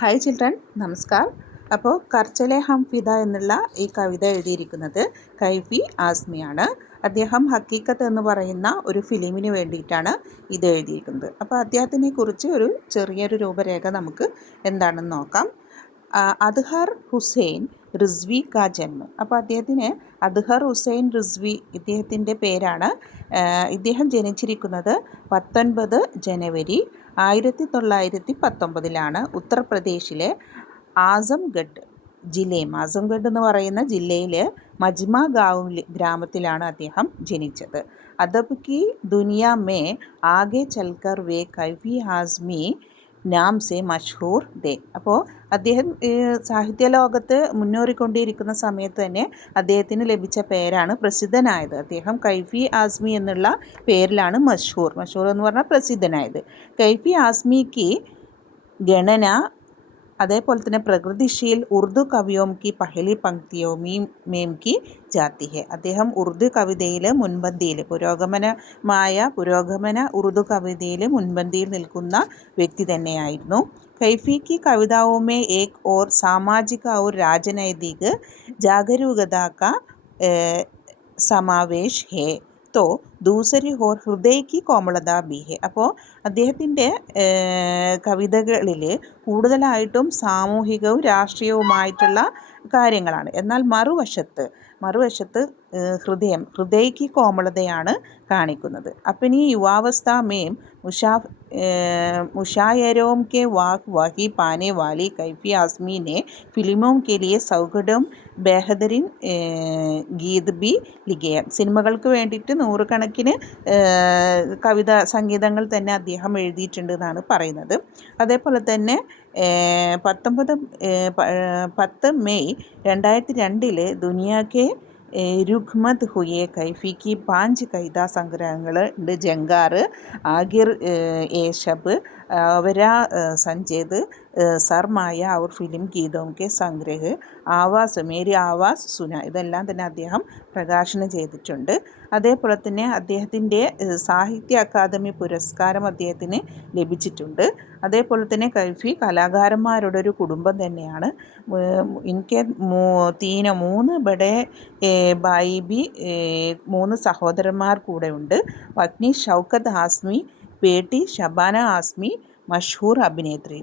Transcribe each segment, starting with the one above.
Hi children, നമസ്കാർ. അപ്പോൾ കർച്ചലെ ഹം ഫിദ എന്നുള്ള ഈ കവിത എഴുതിയിരിക്കുന്നത് കൈഫി ആസ്മിയാണ്. അദ്ദേഹം ഹക്കീക്കത്ത് എന്ന് പറയുന്ന ഒരു ഫിലിമിന് വേണ്ടിയിട്ടാണ് ഇത് എഴുതിയിരിക്കുന്നത്. അപ്പോൾ അദ്ദേഹത്തിനെ കുറിച്ച് ഒരു ചെറിയൊരു രൂപരേഖ നമുക്ക് എന്താണെന്ന് നോക്കാം. അദ്ഹർ ഹുസൈൻ റിസ്വി കാ ജന്മം. അപ്പോൾ അദ്ദേഹത്തിന് അദ്ഹർ ഹുസൈൻ റിസ്വി ഇദ്ദേഹത്തിൻ്റെ പേരാണ്. ഇദ്ദേഹം ജനിച്ചിരിക്കുന്നത് 19 ജനുവരി 1919 ഉത്തർപ്രദേശിലെ ആസംഗഡ് ആസംഗഡ് എന്ന് പറയുന്ന ജില്ലയിൽ മജ്മ ഗാവ് ഗ്രാമത്തിലാണ് അദ്ദേഹം ജനിച്ചത്. അദബ് കി ദുനിയ മേ ആകെ ചൽക്കർ വേ കൈഫി ആസ്മി നാം സെ മഷ്ഹൂർ ദേ. അപ്പോൾ അദ്ദേഹം സാഹിത്യലോകത്ത് മുന്നേറിക്കൊണ്ടിരിക്കുന്ന സമയത്ത് തന്നെ അദ്ദേഹത്തിന് ലഭിച്ച പേരാണ് പ്രസിദ്ധനായത്. അദ്ദേഹം കൈഫി ആസ്മി എന്നുള്ള പേരിലാണ് മഷ്ഹൂർ എന്ന് പറഞ്ഞാൽ പ്രസിദ്ധനായത്. കൈഫി ആസ്മിക്ക് ഗണന, അതേപോലെ തന്നെ പ്രകൃതിശീൽ ഉറുദു കവിയോം കി പഹലി പങ്ക്തിയോ മേം കി ജാതി ഹെ. അദ്ദേഹം ഉറുദു കവിതയിൽ മുൻപന്തിയിൽ പുരോഗമന ഉറുദു കവിതയിൽ മുൻപന്തിയിൽ നിൽക്കുന്ന വ്യക്തി തന്നെയായിരുന്നു. കൈഫി की कविताओं में एक और सामाजिक और राजनैतिक जागरूकता का समावेश है तो दूसरी ओर हृदय की कोमलता भी है. അപ്പോൾ അദ്ദേഹത്തിൻ്റെ കവിതകളിൽ കൂടുതലായിട്ടും സാമൂഹികവും രാഷ്ട്രീയവുമായിട്ടുള്ള കാര്യങ്ങളാണ്. എന്നാൽ മറുവശത്ത് ഹൃദയക്ക് കോമളതയാണ് കാണിക്കുന്നത്. അപ്പം ഈ യുവാവസ്ഥ മേം मुशायरों के वही पाने वाली कैफी आज़मी ने फिल्मों के लिए സൗകര്യം ബെഹദരിൻ ഗീത് ബി ലിഖിയ. സിനിമകൾക്ക് വേണ്ടിയിട്ട് നൂറുകണക്കിന് സംഗീതങ്ങൾ തന്നെ അദ്ദേഹം എഴുതിയിട്ടുണ്ട് എന്നാണ് പറയുന്നത്. അതേപോലെ തന്നെ 10 മെയ് 2002 ദുനിയാക്കെ രുഖ്മത് ഹുയെ കൈഫിക്ക് 5 കവിതാ സംഗ്രഹങ്ങൾ ഉണ്ട്. ജങ്കാർ, ആഗിർ എ ഷബ്, അവരാ സഞ്ജേത്, സർമായ और ഫിലിം ഗീതോं के സംഗ്രഹ്, ആവാസ് മേരി ആവാസ് സുന, ഇതെല്ലാം തന്നെ അദ്ദേഹം പ്രകാശനം ചെയ്തിട്ടുണ്ട്. അതേപോലെ തന്നെ അദ്ദേഹത്തിൻ്റെ സാഹിത്യ അക്കാദമി പുരസ്കാരം അദ്ദേഹത്തിന് ലഭിച്ചിട്ടുണ്ട്. അതേപോലെ തന്നെ കൈഫി കലാകാരന്മാരുടെ ഒരു കുടുംബം തന്നെയാണ്. എനിക്ക് 3 ബഡേ ബായി ബി 3 സഹോദരന്മാർ കൂടെ ഉണ്ട്. പത്നി ഷൗക്കത്ത് ആസ്മി, ബേട്ടി ഷബാന ആസ്മി, മഷ്ഹൂർ അഭിനേത്രി,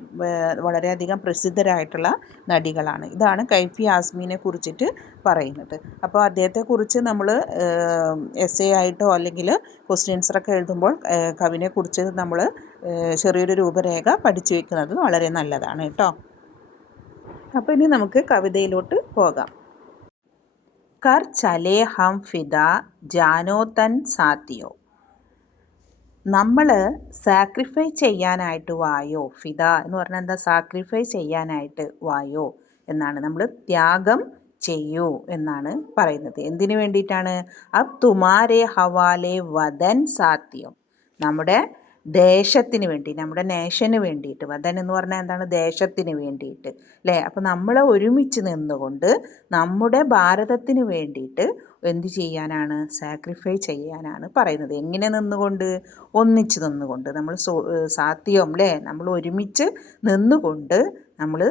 വളരെയധികം പ്രസിദ്ധരായിട്ടുള്ള നടികളാണ്. ഇതാണ് കൈഫി ആസ്മിനെ കുറിച്ചിട്ട് പറയുന്നത്. അപ്പോൾ അദ്ദേഹത്തെക്കുറിച്ച് നമ്മൾ എസ്സേ ആയിട്ടോ അല്ലെങ്കിൽ ക്വസ്റ്റ്യൻസറൊക്കെ എഴുതുമ്പോൾ കവിനെക്കുറിച്ച് നമ്മൾ ചെറിയൊരു രൂപരേഖ പഠിച്ചു വയ്ക്കുന്നത് വളരെ നല്ലതാണ് കേട്ടോ. അപ്പോൾ ഇനി നമുക്ക് കവിതയിലോട്ട് പോകാം. കർ ചലേ ഹം ഫിദ ജാനോ തൻ സാത്തിയോ. നമ്മൾ സാക്രിഫൈ ചെയ്യാനായിട്ട് വായോ. ഫിദ എന്ന് പറഞ്ഞാൽ എന്താ? സാക്രിഫൈ ചെയ്യാനായിട്ട് വായോ എന്നാണ്. നമ്മൾ ത്യാഗം ചെയ്യൂ എന്നാണ് പറയുന്നത്. എന്തിനു വേണ്ടിയിട്ടാണ്? അബ് തുമാരെ ഹവാലെ വദൻ സാത്തിയോ. നമ്മുടെ ദേശത്തിന് വേണ്ടി, നമ്മുടെ നേഷന് വേണ്ടിയിട്ട്. വദൻ എന്ന് പറഞ്ഞാൽ എന്താണ്? ദേശത്തിന് വേണ്ടിയിട്ട് അല്ലേ? അപ്പോൾ നമ്മൾ ഒരുമിച്ച് നിന്നുകൊണ്ട് നമ്മുടെ ഭാരതത്തിന് വേണ്ടിയിട്ട് എന്ത് ചെയ്യാനാണ്? സാക്രിഫൈ ചെയ്യാനാണ് പറയുന്നത്. എങ്ങനെ നിന്നുകൊണ്ട്? ഒന്നിച്ച് നിന്നുകൊണ്ട്. നമ്മൾ സാത്യം അല്ലേ? നമ്മൾ ഒരുമിച്ച് നിന്നുകൊണ്ട് നമ്മൾ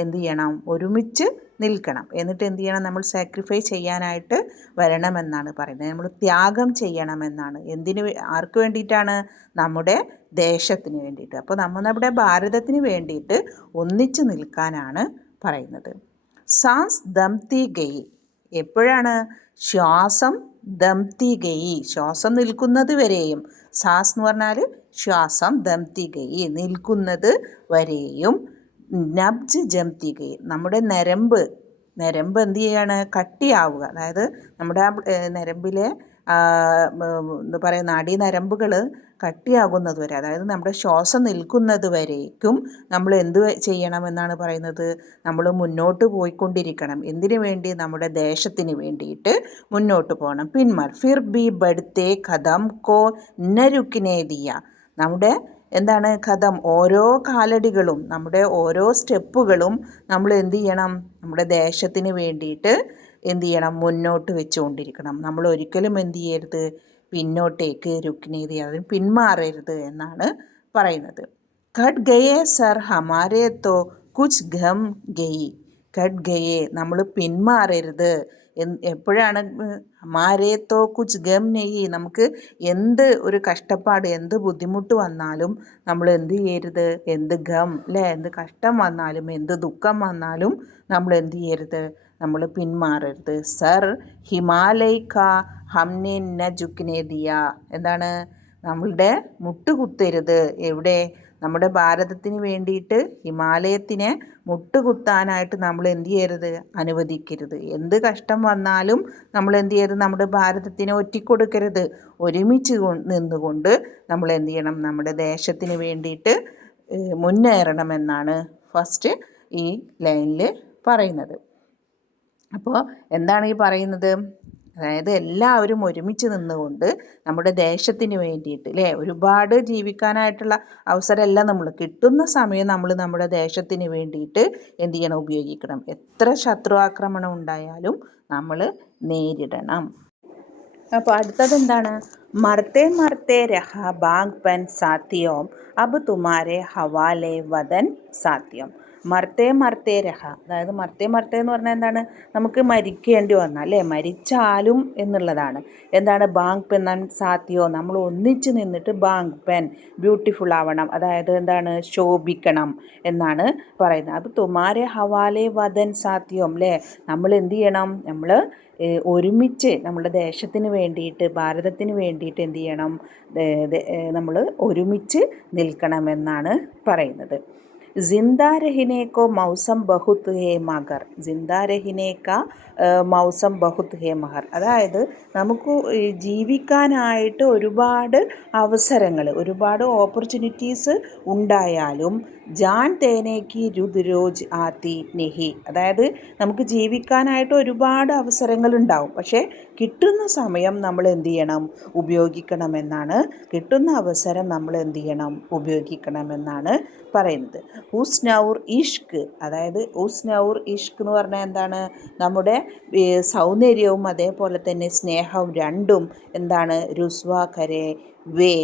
എന്ത് ചെയ്യണം? ഒരുമിച്ച് നിൽക്കണം. എന്നിട്ട് എന്ത് ചെയ്യണം? നമ്മൾ സാക്രിഫൈ ചെയ്യാനായിട്ട് വരണമെന്നാണ് പറയുന്നത്. നമ്മൾ ത്യാഗം ചെയ്യണമെന്നാണ്. ആർക്ക് വേണ്ടിയിട്ടാണ്? നമ്മുടെ ദേശത്തിന് വേണ്ടിയിട്ട്. അപ്പോൾ നമ്മുടെ ഭാരതത്തിന് വേണ്ടിയിട്ട് ഒന്നിച്ച് നിൽക്കാനാണ് പറയുന്നത്. സാൻസ് ദംതി ഗയി. എപ്പോഴാണ്? ശ്വാസം ദംതി ഗയി, ശ്വാസം നിൽക്കുന്നത് വരെയും. സാസ് എന്ന് പറഞ്ഞാൽ ശ്വാസം, ദംതി ഗയി നിൽക്കുന്നത് വരെയും. നബ്ജ് ജംതി ഗയി, നമ്മുടെ നരമ്പ് എന്ത് ചെയ്യാണ്? കട്ടിയാവുക. അതായത് നമ്മുടെ നരമ്പിലെ എന്താ പറയുക, നാഡീനരമ്പുകൾ കട്ടിയാകുന്നത് വരെ, അതായത് നമ്മുടെ ശ്വാസം നിൽക്കുന്നത് വരേക്കും നമ്മൾ എന്ത് ചെയ്യണമെന്നാണ് പറയുന്നത്? നമ്മൾ മുന്നോട്ട് പോയിക്കൊണ്ടിരിക്കണം. എന്തിനു വേണ്ടി? നമ്മുടെ ദേശത്തിന് വേണ്ടിയിട്ട് മുന്നോട്ട് പോകണം. പിന്മാർ ഫിർ ബി ബഡ്ത്തെ ഖദം കോ ന രുക്നെ ദിയ. നമ്മുടെ എന്താണ്? ഖദം, ഓരോ കാലടികളും, നമ്മുടെ ഓരോ സ്റ്റെപ്പുകളും നമ്മൾ എന്ത് ചെയ്യണം? നമ്മുടെ ദേശത്തിന് വേണ്ടിയിട്ട് എന്ത് ചെയ്യണം? മുന്നോട്ട് വെച്ചുകൊണ്ടിരിക്കണം. നമ്മൾ ഒരിക്കലും എന്ത് ചെയ്യരുത്? പിന്നോട്ടേക്ക് രുക്നേതി, അതിന് പിന്മാറരുത് എന്നാണ് പറയുന്നത്. ഘട്ട് ഗയേ സർ ഹമാരെ തോ കുച്ച് ഘം ഗയി ഘട്ട് ഗയേ നമ്മൾ പിന്മാറരുത്. എപ്പോഴാണ് മാരേത്തോ കുച്ച് ഗം നെയ്യ്, നമുക്ക് എന്ത് ഒരു കഷ്ടപ്പാട് എന്ത് ബുദ്ധിമുട്ട് വന്നാലും നമ്മൾ എന്ത് ചെയ്യരുത്, എന്ത് ഗം അല്ലേ, എന്ത് കഷ്ടം വന്നാലും എന്ത് ദുഃഖം വന്നാലും നമ്മൾ എന്ത് ചെയ്യരുത്, നമ്മൾ പിന്മാറരുത്. സർ ഹിമാലയ കാ ഹംനെ ന ജുക്നെ ദിയ, എന്താണ്, നമ്മളുടെ മുട്ടുകുത്തരുത്. എവിടെ, നമ്മുടെ ഭാരതത്തിന് വേണ്ടിയിട്ട് ഹിമാലയത്തിനെ മുട്ടുകുത്താനായിട്ട് നമ്മൾ എന്ത് ചെയ്യരുത്, അനുവദിക്കരുത്. എന്ത് കഷ്ടം വന്നാലും നമ്മൾ എന്ത് ചെയ്യരുത്, നമ്മുടെ ഭാരതത്തിനെ ഒറ്റിക്കൊടുക്കരുത്. ഒരുമിച്ച് നിന്നുകൊണ്ട് നമ്മൾ എന്ത് ചെയ്യണം, നമ്മുടെ ദേശത്തിന് വേണ്ടിയിട്ട് മുന്നേറണമെന്നാണ് ഫസ്റ്റ് ഈ ലൈനിൽ പറയുന്നത്. അപ്പോൾ എന്താണ് ഈ പറയുന്നത്, അതായത് എല്ലാവരും ഒരുമിച്ച് നിന്നുകൊണ്ട് നമ്മുടെ ദേശത്തിന് വേണ്ടിയിട്ട് അല്ലേ, ഒരുപാട് ജീവിക്കാനായിട്ടുള്ള അവസരമെല്ലാം നമ്മൾ കിട്ടുന്ന സമയം നമ്മൾ നമ്മുടെ ദേശത്തിന് വേണ്ടിയിട്ട് എന്ത് ചെയ്യണം, ഉപയോഗിക്കണം. എത്ര ശത്രു ആക്രമണം ഉണ്ടായാലും നമ്മൾ നേരിടണം. അപ്പോൾ അടുത്തത് എന്താണ്, മർത്തെ മർത്തെ രഹ ബാഗ് പെൻ സാത്തിയോം അബ് തുമാരെ ഹവാലെ വദൻ സാത്യം. മർത്തെ മർത്തെ രഹ, അതായത് മർത്തെ മർത്തെ എന്ന് പറഞ്ഞാൽ എന്താണ്, നമുക്ക് മരിക്കേണ്ടി വന്നാൽ അല്ലേ, മരിച്ചാലും എന്നുള്ളതാണ്. എന്താണ് ബാങ് പെൻ സാത്തിയോ, നമ്മൾ ഒന്നിച്ച് നിന്നിട്ട് ബാങ് പെൻ ബ്യൂട്ടിഫുൾ ആവണം, അതായത് എന്താണ്, ശോഭിക്കണം എന്നാണ് പറയുന്നത്. അപ്പോൾ തുമാരെ ഹവാലെ വദൻ സാത്യോം അല്ലേ, നമ്മൾ എന്ത് ചെയ്യണം, നമ്മൾ ഒരുമിച്ച് നമ്മുടെ ദേശത്തിന് വേണ്ടിയിട്ട് ഭാരതത്തിന് വേണ്ടിയിട്ട് എന്ത് ചെയ്യണം, നമ്മൾ ഒരുമിച്ച് നിൽക്കണമെന്നാണ് പറയുന്നത്. ജിന്ദാ രഹിനെ കോ മൗസം ബഹുത് ഹേ മഗർ, ജിന്ദാ രഹിനെ കാ മൗസം ബഹുത് ഹേ മഹർ, അതായത് നമുക്ക് ജീവിക്കാനായിട്ട് ഒരുപാട് അവസരങ്ങൾ, ഒരുപാട് ഓപ്പർച്യൂണിറ്റീസ് ഉണ്ടായാലും ജാൻ തേനേക്ക് രുദ്രോജ് ആത്തി നെഹി, അതായത് നമുക്ക് ജീവിക്കാനായിട്ട് ഒരുപാട് അവസരങ്ങൾ ഉണ്ടാവും, പക്ഷേ കിട്ടുന്ന സമയം നമ്മൾ എന്ത് ചെയ്യണം, ഉപയോഗിക്കണമെന്നാണ്, കിട്ടുന്ന അവസരം നമ്മൾ എന്ത് ചെയ്യണം, ഉപയോഗിക്കണമെന്നാണ് പറയുന്നത്. ഉസ്നൗർ ഇഷ്ക്, അതായത് ഉസ്നൗർ ഇഷ്ക് എന്ന് പറഞ്ഞാൽ എന്താണ്, നമ്മുടെ സൗന്ദര്യവും അതേപോലെ തന്നെ സ്നേഹവും രണ്ടും എന്താണ്, രുസ്വാ കരേ വേ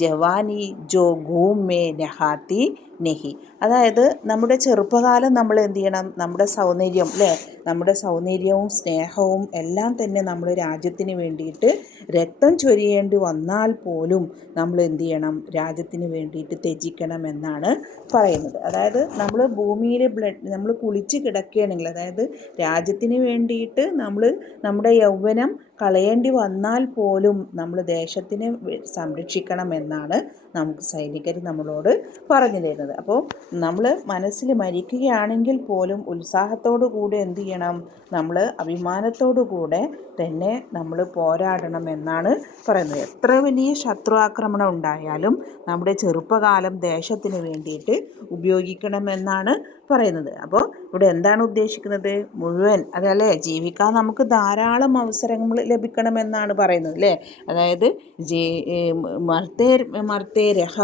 ജവാനി ജോ ഘൂമേ നഹാത്തി നെഹി, അതായത് നമ്മുടെ ചെറുപ്പകാലം നമ്മൾ എന്ത് ചെയ്യണം, നമ്മുടെ സൗന്ദര്യം അല്ലേ, നമ്മുടെ സൗന്ദര്യവും സ്നേഹവും എല്ലാം തന്നെ നമ്മൾ രാജ്യത്തിന് വേണ്ടിയിട്ട് രക്തം ചൊരിയേണ്ടി വന്നാൽ പോലും നമ്മൾ എന്ത് ചെയ്യണം, രാജ്യത്തിന് വേണ്ടിയിട്ട് ത്യജിക്കണം എന്നാണ് പറയുന്നത്. അതായത് നമ്മൾ ഭൂമിയിൽ നമ്മൾ കുളിച്ച് കിടക്കുകയാണെങ്കിൽ, അതായത് രാജ്യത്തിന് വേണ്ടിയിട്ട് നമ്മൾ നമ്മുടെ യൗവനം കളയേണ്ടി വന്നാൽ പോലും നമ്മൾ ദേശത്തിനെ സംരക്ഷിക്കണം എന്നാണ് നമുക്ക് സൈനികർ നമ്മളോട് പറഞ്ഞു തരുന്നത്. അപ്പോൾ നമ്മൾ മനസ്സിൽ മരിക്കുകയാണെങ്കിൽ പോലും ഉത്സാഹത്തോടു കൂടെ എന്ത് ചെയ്യണം, നമ്മൾ അഭിമാനത്തോടു കൂടെ തന്നെ നമ്മൾ പോരാടണം എന്നാണ് പറയുന്നത്. എത്ര വലിയ ശത്രു ആക്രമണം ഉണ്ടായാലും നമ്മുടെ ചെറുപ്പകാലം ദേശത്തിന് വേണ്ടിയിട്ട് ഉപയോഗിക്കണമെന്നാണ് പറയുന്നത്. അപ്പോൾ ഇവിടെ എന്താണ് ഉദ്ദേശിക്കുന്നത്, മുഴുവൻ അതല്ലേ, ജീവിക്കാൻ നമുക്ക് ധാരാളം അവസരങ്ങൾ ലഭിക്കണമെന്നാണ് പറയുന്നത് അല്ലേ. അതായത് മർത്തേ രഹ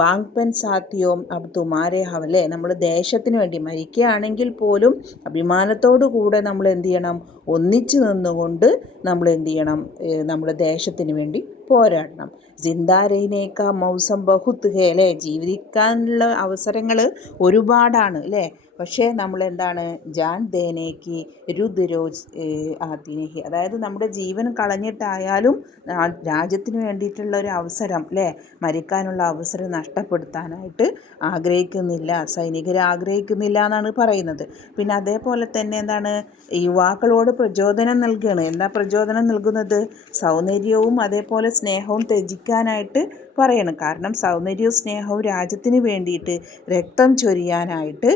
ബാങ് പെൻ സാത്തിയോം അബ് തുമാരെ ഹവ് അല്ലേ, നമ്മൾ ദേശത്തിന് വേണ്ടി മരിക്കുകയാണെങ്കിൽ പോലും അഭിമാനത്തോടു കൂടെ നമ്മൾ എന്ത് ചെയ്യണം, ഒന്നിച്ചു നിന്നുകൊണ്ട് നമ്മൾ എന്ത് ചെയ്യണം, നമ്മുടെ ദേശത്തിന് വേണ്ടി പോരാടണം. ജിന്ദാ രഹിനേക്കാ മൗസം ബഹുത്ത് ഹേ അല്ലേ, ജീവിക്കാനുള്ള അവസരങ്ങൾ ഒരുപാടാണ് അല്ലേ, പക്ഷേ നമ്മൾ എന്താണ്, ജാൻ ദേനേക്ക് രുദ്രോജ് ആത്തിനേഹി, അതായത് നമ്മുടെ ജീവൻ കളഞ്ഞിട്ടായാലും രാജ്യത്തിന് വേണ്ടിയിട്ടുള്ള ഒരു അവസരം അല്ലേ, മരിക്കാനുള്ള അവസരം നഷ്ടപ്പെടുത്താനായിട്ട് ആഗ്രഹിക്കുന്നില്ല, സൈനികർ ആഗ്രഹിക്കുന്നില്ല എന്നാണ് പറയുന്നത്. പിന്നെ അതേപോലെ തന്നെ എന്താണ്, യുവാക്കളോട് പ്രചോദനം നൽകുകയാണ്. എന്താ പ്രചോദനം നൽകുന്നത്, സൗന്ദര്യവും അതേപോലെ സ്നേഹവും ത്യജിക്കാനായിട്ട് പറയണം. കാരണം സൗന്ദര്യവും സ്നേഹവും രാജ്യത്തിന് വേണ്ടിയിട്ട് രക്തം ചൊരിയാനായിട്ട്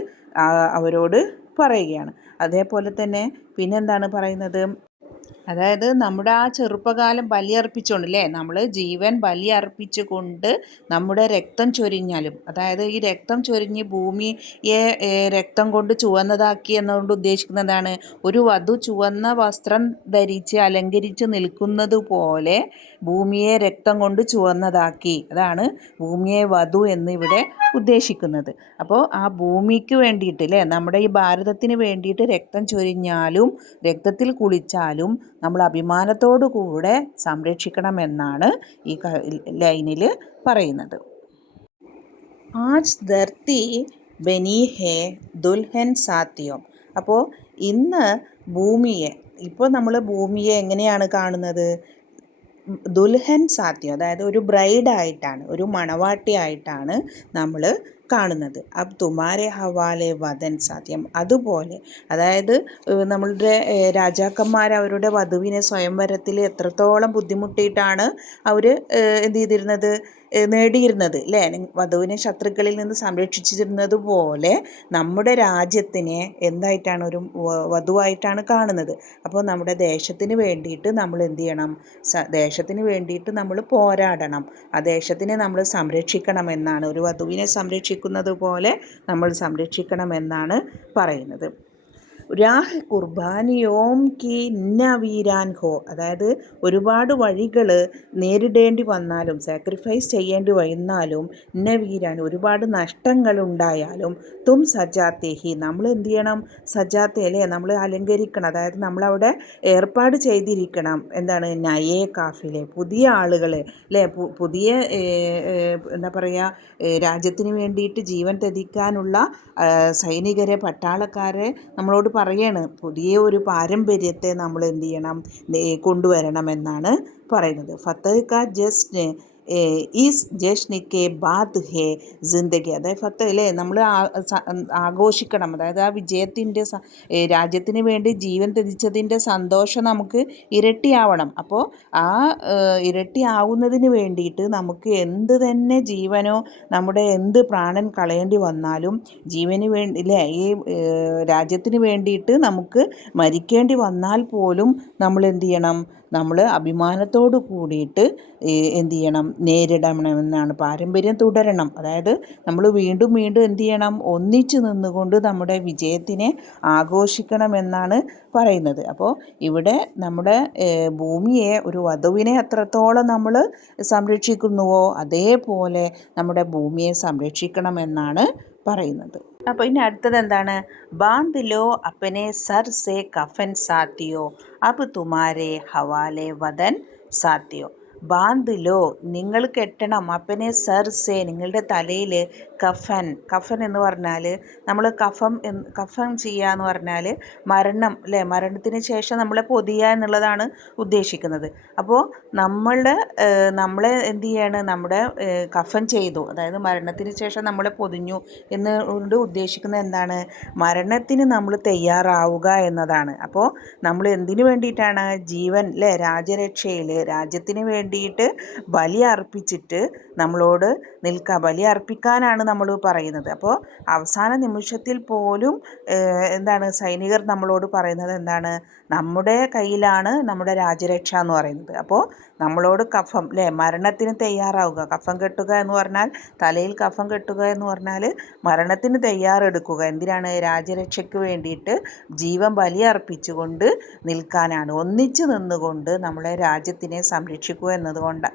അവരോട് പറയുകയാണ്. അതേപോലെ തന്നെ പിന്നെന്താണ് പറയുന്നത്, അതായത് നമ്മുടെ ആ ചെറുപ്പകാലം ബലിയർപ്പിച്ചുകൊണ്ട് അല്ലേ, നമ്മൾ ജീവൻ ബലിയർപ്പിച്ചുകൊണ്ട് നമ്മുടെ രക്തം ചൊരിഞ്ഞാലും, അതായത് ഈ രക്തം ചൊരിഞ്ഞ് ഭൂമിയെ രക്തം കൊണ്ട് ചുവന്നതാക്കി എന്നുകൊണ്ട് ഉദ്ദേശിക്കുന്നതാണ്, ഒരു വധു ചുവന്ന വസ്ത്രം ധരിച്ച് അലങ്കരിച്ച് നിൽക്കുന്നത് പോലെ ഭൂമിയെ രക്തം കൊണ്ട് ചുവന്നതാക്കി, അതാണ് ഭൂമിയെ വധു എന്നിവിടെ ഉദ്ദേശിക്കുന്നത്. അപ്പോൾ ആ ഭൂമിക്ക് വേണ്ടിയിട്ട് അല്ലേ, നമ്മുടെ ഈ ഭാരതത്തിന് വേണ്ടിയിട്ട് രക്തം ചൊരിഞ്ഞാലും രക്തത്തിൽ കുളിച്ചാലും നമ്മൾ അഭിമാനത്തോടു കൂടെ സംരക്ഷിക്കണമെന്നാണ് ഈ ലൈനിൽ പറയുന്നത്. ആജ് ധർത്തി ബനി ഹേ ദുൽഹൻ സാത്തിയോ. അപ്പോൾ ഇന്ന് ഭൂമിയെ, ഇപ്പോൾ നമ്മൾ ഭൂമിയെ എങ്ങനെയാണ് കാണുന്നത്? ദുൽഹൻ സാത്തിയോ, അതായത് ഒരു ബ്രൈഡായിട്ടാണ്, ഒരു മണവാട്ടിയായിട്ടാണ് നമ്മൾ കാണുന്നത്. അബ് തുമാരെ ഹവാലെ വദൻ സാത്യം. അതുപോലെ അതായത് നമ്മളുടെ രാജാക്കന്മാർ അവരുടെ വധുവിനെ സ്വയംവരത്തിൽ എത്രത്തോളം ബുദ്ധിമുട്ടിയിട്ടാണ് അവർ എന്ത് ചെയ്തിരുന്നത്, നേടിയിരുന്നത് അല്ലേ? വധുവിനെ ശത്രുക്കളിൽ നിന്ന് സംരക്ഷിച്ചിരുന്നത് പോലെ നമ്മുടെ രാജ്യത്തിനെ എന്തായിട്ടാണ്, ഒരു വധുവായിട്ടാണ് കാണുന്നത്. അപ്പോൾ നമ്മുടെ ദേശത്തിന് വേണ്ടിയിട്ട് നമ്മൾ എന്ത് ചെയ്യണം? ദേശത്തിന് വേണ്ടിയിട്ട് നമ്മൾ പോരാടണം, ആ ദേശത്തിനെ നമ്മൾ സംരക്ഷിക്കണമെന്നാണ്, ഒരു വധുവിനെ സംരക്ഷിക്കുന്നത് പോലെ നമ്മൾ സംരക്ഷിക്കണമെന്നാണ് പറയുന്നത്. രാഹ് കുർബാനിയോം കി ന വീരാൻ ഹോ, അതായത് ഒരുപാട് വഴികൾ നേരിടേണ്ടി വന്നാലും, സാക്രിഫൈസ് ചെയ്യേണ്ടി വന്നാലും, ന വീരാൻ ഒരുപാട് നഷ്ടങ്ങൾ ഉണ്ടായാലും, തും സജാത്തേഹി നമ്മൾ എന്ത് ചെയ്യണം? സജാത്തെ അല്ലേ, നമ്മൾ അലങ്കരിക്കണം, അതായത് നമ്മളവിടെ ഏർപ്പാട് ചെയ്തിരിക്കണം. എന്താണ്? നയേ കാഫിലെ, പുതിയ ആളുകൾ അല്ലേ, പുതിയ എന്താ പറയുക, രാജ്യത്തിന് വേണ്ടിയിട്ട് ജീവൻ ത്യജിക്കാനുള്ള സൈനികരെ, പട്ടാളക്കാരെ നമ്മളോട് പറയാണ്, പുതിയ ഒരു പാരമ്പര്യത്തെ നമ്മൾ എന്ത് ചെയ്യണം? കൊണ്ടുവരണമെന്നാണ് പറയുന്നത്. ഫത്തഹ് കാ ജസ്റ്റ് ഈസ് ജശ്ന് കെ ബാദ് ഹേ ജിന്ദഗി, അതായത് ഫത്തഹ് അല്ലേ, നമ്മൾ ആഘോഷിക്കണം, അതായത് ആ വിജയത്തിൻ്റെ രാജ്യത്തിന് വേണ്ടി ജീവൻ ത്യജിച്ചതിൻ്റെ സന്തോഷം നമുക്ക് ഇരട്ടിയാവണം. അപ്പോൾ ആ ഇരട്ടിയാവുന്നതിന് വേണ്ടിയിട്ട് നമുക്ക് എന്ത് തന്നെ ജീവനോ, നമ്മുടെ എന്ത് പ്രാണൻ കളയേണ്ടി വന്നാലും ജീവന് വേണ്ടി അല്ലേ, ഈ രാജ്യത്തിന് വേണ്ടിയിട്ട് നമുക്ക് മരിക്കേണ്ടി വന്നാൽ പോലും നമ്മൾ എന്ത് ചെയ്യണം? നമ്മൾ അഭിമാനത്തോട് കൂടിയിട്ട് എന്ത് ചെയ്യണം? നേരിടണമെന്നാണ്, പാരമ്പര്യം തുടരണം. അതായത് നമ്മൾ വീണ്ടും വീണ്ടും എന്ത് ചെയ്യണം? ഒന്നിച്ചു നിന്നുകൊണ്ട് നമ്മുടെ വിജയത്തിനെ ആഘോഷിക്കണമെന്നാണ് പറയുന്നത്. അപ്പോൾ ഇവിടെ നമ്മുടെ ഭൂമിയെ, ഒരു വധുവിനെ എത്രത്തോളം നമ്മൾ സംരക്ഷിക്കുന്നുവോ അതേപോലെ നമ്മുടെ ഭൂമിയെ സംരക്ഷിക്കണമെന്നാണ് പറയുന്നത്. അപ്പോൾ ഇനി അടുത്തത് എന്താണ്? ബാന്ദ് ലോ അപ്പനെ സർ സേ കഫൻ സാത്തിയോ, അബ് തുമാരെ ഹവാലെ വദൻ സാത്തിയോ. ബാന്ദ് ലോ നിങ്ങൾ കെട്ടണം, അപ്പനെ സർ സേ നിങ്ങളുടെ തലയിൽ, കഫൻ, കഫൻ എന്ന് പറഞ്ഞാൽ നമ്മൾ കഫൻ ചെയ്യുക എന്ന് പറഞ്ഞാൽ മരണം അല്ലേ, മരണത്തിന് ശേഷം നമ്മളെ പൊതിയുക എന്നുള്ളതാണ് ഉദ്ദേശിക്കുന്നത്. അപ്പോൾ നമ്മളെ എന്ത് ചെയ്യാണ്? നമ്മുടെ കഫൻ ചെയ്തു, അതായത് മരണത്തിന് ശേഷം നമ്മളെ പൊതിഞ്ഞു എന്നുകൊണ്ട് ഉദ്ദേശിക്കുന്നത് എന്താണ്? മരണത്തിന് നമ്മൾ തയ്യാറാവുക എന്നതാണ്. അപ്പോൾ നമ്മൾ എന്തിനു വേണ്ടിയിട്ടാണ്? ജീവൻ അല്ലേ, രാജ്യരക്ഷയിൽ രാജ്യത്തിന് വേണ്ടിയിട്ട് ബലി അർപ്പിച്ചിട്ട് നമ്മളോട് നിൽക്കുക, ബലി അർപ്പിക്കാനാണ് നമ്മൾ പറയുന്നത്. അപ്പോൾ അവസാന നിമിഷത്തിൽ പോലും എന്താണ് സൈനികർ നമ്മളോട് പറയുന്നത്? എന്താണ്? നമ്മുടെ കയ്യിലാണ് നമ്മുടെ രാജ്യരക്ഷ എന്ന് പറയുന്നത്. അപ്പോൾ നമ്മളോട് കഫം അല്ലേ, മരണത്തിന് തയ്യാറാവുക, കഫം കെട്ടുക എന്ന് പറഞ്ഞാൽ, തലയിൽ കഫം കെട്ടുക എന്ന് പറഞ്ഞാൽ മരണത്തിന് തയ്യാറെടുക്കുക. എന്തിനാണ്? രാജ്യരക്ഷയ്ക്ക് വേണ്ടിയിട്ട് ജീവൻ ബലിയർപ്പിച്ചുകൊണ്ട് നിൽക്കാനാണ്, ഒന്നിച്ചു നിന്നുകൊണ്ട് നമ്മളെ രാജ്യത്തിനെ സംരക്ഷിക്കുക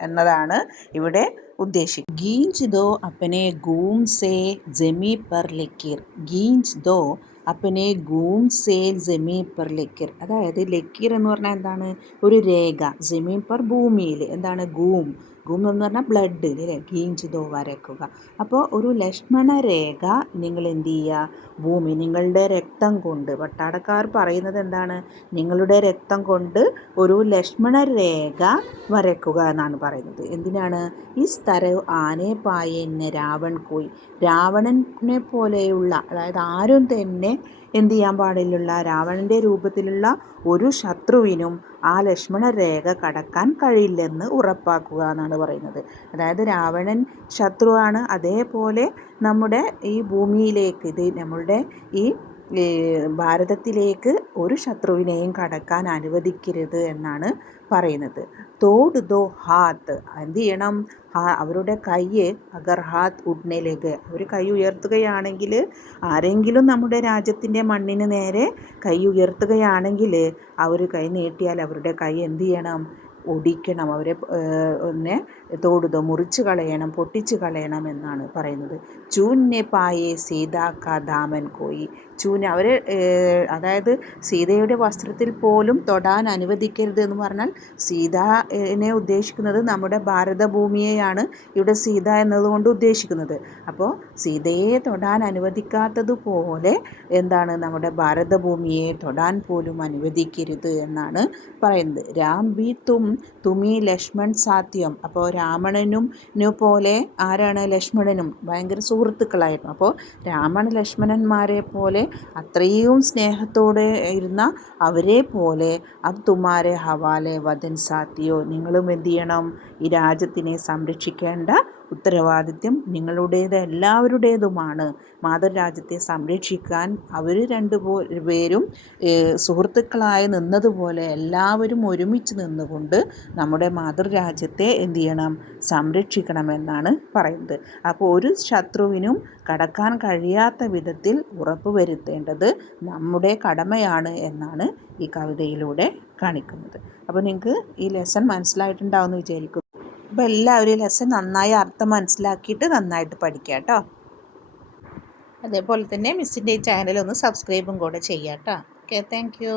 എന്നതാണ് ഇവിടെ ഉദ്ദേശിക്കുന്നത്. ഗീഞ്ച് ദോ അപ്പനെ ഗൂം സേ ജമീ പർ ലക്കീർ, ഗീഞ്ച് ദോ അപ്പനെ ഗൂം സേ ജമീ പർ ലക്കീർ, അതായത് ലക്കീർ എന്ന് പറഞ്ഞാൽ എന്താണ്? ഒരു രേഖ, ജമീൻ പർ ഭൂമിയിൽ, എന്താണ്? ഗൂം, ഗൂം എന്ന് പറഞ്ഞാൽ ബ്ലഡ് അല്ലേ, ഗീഞ്ച് ദോ വരയ്ക്കുക. അപ്പോൾ ഒരു ലക്ഷ്മണ രേഖ നിങ്ങൾ എന്ത് ചെയ്യുക? ഭൂമി നിങ്ങളുടെ രക്തം കൊണ്ട്, പട്ടാളക്കാർ പറയുന്നത് എന്താണ്? നിങ്ങളുടെ രക്തം കൊണ്ട് ഒരു ലക്ഷ്മണ രേഖ വരയ്ക്കുക എന്നാണ് പറയുന്നത്. എന്തിനാണ്? ഈ സ്ഥലം ആനെ പായെന്നെ രാവൺ കോയി, രാവണനെ പോലെയുള്ള, അതായത് ആരും തന്നെ എന്ത് ചെയ്യാൻ പാടില്ല, രാവണൻ്റെ രൂപത്തിലുള്ള ഒരു ശത്രുവിനും ആ ലക്ഷ്മണ രേഖ കടക്കാൻ കഴിയില്ലെന്ന് ഉറപ്പാക്കുക എന്നാണ് പറയുന്നത്. അതായത് രാവണൻ ശത്രുവാണ്, അതേപോലെ നമ്മുടെ ഈ ഭൂമിയിലേക്ക്, ഇത് നമ്മളുടെ ഈ ഭാരതത്തിലേക്ക് ഒരു ശത്രുവിനെയും കടക്കാൻ അനുവദിക്കരുത് എന്നാണ് പറയുന്നത്. തോട് ദോ ഹാത്ത്, എന്ത് ചെയ്യണം? അവരുടെ കൈ, അഗർ ഹാത്ത് ഉഡ്നയിലേക്ക്, അവർ കൈ ഉയർത്തുകയാണെങ്കിൽ, ആരെങ്കിലും നമ്മുടെ രാജ്യത്തിൻ്റെ മണ്ണിന് നേരെ കൈ ഉയർത്തുകയാണെങ്കിൽ, അവർ കൈ നീട്ടിയാൽ അവരുടെ കൈ എന്ത് ചെയ്യണം? ഒടിക്കണം, അവരെ ഒന്ന് മുറിച്ച് കളയണം, പൊട്ടിച്ച് കളയണം എന്നാണ് പറയുന്നത്. ചൂന്നെ പായേ സീതാ കാ ദാമൻ കോയി. ചൂന് അവരെ അതായത് സീതയുടെ വസ്ത്രത്തിൽ പോലും തൊടാൻ അനുവദിക്കരുത് എന്ന് പറഞ്ഞാൽ സീതയെ ഉദ്ദേശിക്കുന്നത് നമ്മുടെ ഭാരതഭൂമിയെയാണ് ഇവിടെ സീത എന്നതുകൊണ്ട് ഉദ്ദേശിക്കുന്നത്. അപ്പോൾ സീതയെ തൊടാൻ അനുവദിക്കാത്തതുപോലെ എന്താണ് നമ്മുടെ ഭാരതഭൂമിയെ തൊടാൻ പോലും അനുവദിക്കരുത് എന്നാണ് പറയുന്നത്. രാം ബി തുമി ലക്ഷ്മൺ സാത്യം. അപ്പോൾ രാവണനും പോലെ ആരാണ്? ലക്ഷ്മണനും ഭയങ്കര സുഹൃത്തുക്കളായിരുന്നു. അപ്പോൾ രാവണ ലക്ഷ്മണന്മാരെ പോലെ അത്രയും സ്നേഹത്തോടെ ഇരുന്ന അവരെ പോലെ അബ് തുമാരെ ഹവാലെ വദൻ സാത്തിയോ, നിങ്ങളും എന്ത് ചെയ്യണം? ഈ രാജ്യത്തിനെ സംരക്ഷിക്കേണ്ട ഉത്തരവാദിത്യം എല്ലാവരുടേതുമാണ്. മാതൃരാജ്യത്തെ സംരക്ഷിക്കാൻ അവർ പേരും സുഹൃത്തുക്കളായി നിന്നതുപോലെ എല്ലാവരും ഒരുമിച്ച് നിന്നുകൊണ്ട് നമ്മുടെ മാതൃരാജ്യത്തെ എന്ത് ചെയ്യണം? സംരക്ഷിക്കണമെന്നാണ് പറയുന്നത്. അപ്പോൾ ഒരു ശത്രുവിനും കടക്കാൻ കഴിയാത്ത വിധത്തിൽ ഉറപ്പുവരുത്തേണ്ടത് നമ്മുടെ കടമയാണ് എന്നാണ് ഈ കവിതയിലൂടെ കാണിക്കുന്നത്. അപ്പോൾ നിങ്ങൾക്ക് ഈ ലെസൺ മനസ്സിലായിട്ടുണ്ടാവുമെന്ന് വിചാരിക്കുന്നു. അപ്പോൾ എല്ലാവരും ഈ ലെസൺ നന്നായി അർത്ഥം മനസ്സിലാക്കിയിട്ട് നന്നായിട്ട് പഠിക്കുക കേട്ടോ. അതേപോലെ തന്നെ മിസ്സിൻ്റെ ഈ ചാനൽ ഒന്ന് സബ്സ്ക്രൈബും കൂടെ ചെയ്യാം കേട്ടോ. Okay, thank you.